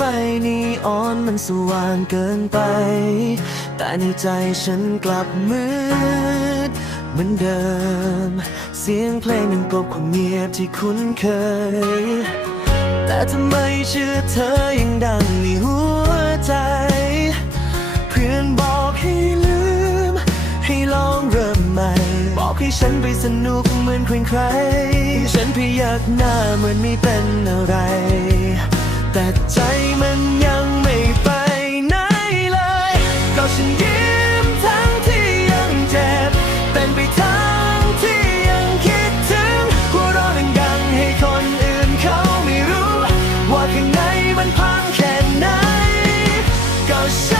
ไฟนีออนมันสว่างเกินไป แต่ในใจฉันกลับมืดเหมือนเดิม เสียงเพลงมันกลบความเงียบที่คุ้นเคย แต่ทำไมเชื่อเธอยังดังในหัวใจ เพื่อนบอกให้ลืม ให้ลองเริ่มใหม่ บอกให้ฉันไปสนุกเหมือนใครใคร ฉันพยักหน้าเหมือนไม่เป็นอะไร แต่ใจมันยังไม่ไปไหนเลย ก็ฉันยิ้มทั้งที่ยังเจ็บ เป็นไปทั้งที่ยังคิดถึงหัวเราะดังๆให้คนอื่นเขาไม่รู้ ว่าข้างในมันพังแค่ไหนก็ฉัน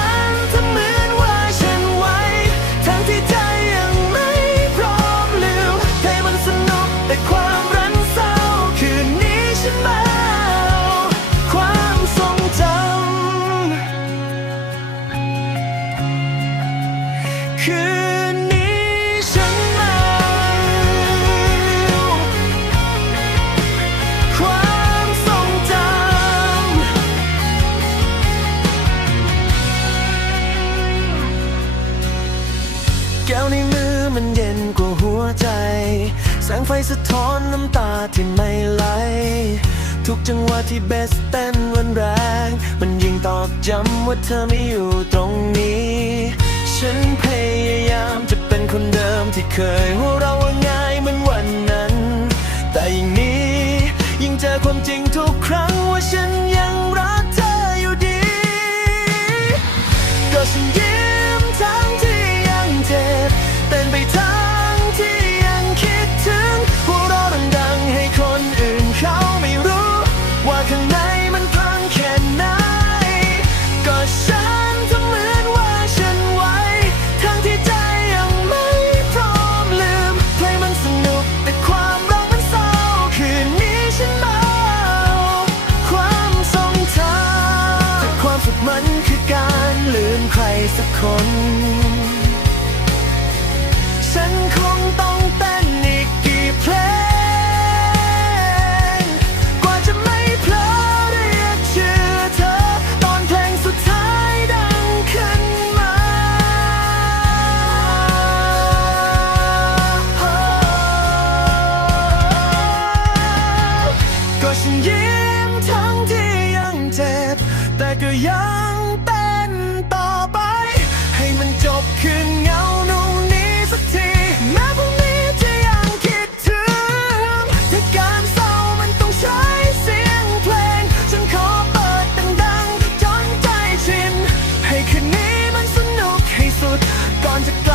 ใจ แสงไฟสะท้อนน้ำตาที่ไม่ไหล ทุกจังหวะที่เบสเต้นวันแรง มันยิ่งตอกย้ำว่าเธอไม่อยู่ตรงนี้ ฉันพยายามจะเป็นคนเดิมที่เคยาข้งในมันพังแค่ไหน ก็ฉันทำเหมือนว่าฉันไหวทั้งที่ใจยังไม่พร้อมลืม เพลงมันสนุกแต่ความรักมันเศร้าคืนนี้ฉันเอาความทรงจำแต่ความสุขมันคือการลืมใครสักคน ทั้งที่ยังเจ็บ แต่ก็ยังเต้นต่อไป ให้มันจบคืนเงาหนุ่มนี้สักทีแม้พรุ่งนี้จะยังคิดถึงแต่การเศร้ามันต้องใช้เสียงเพลง ฉันขอเปิดดังๆจนใจชิน ให้คืนนี้มันสนุกให้สุดก่อนจะ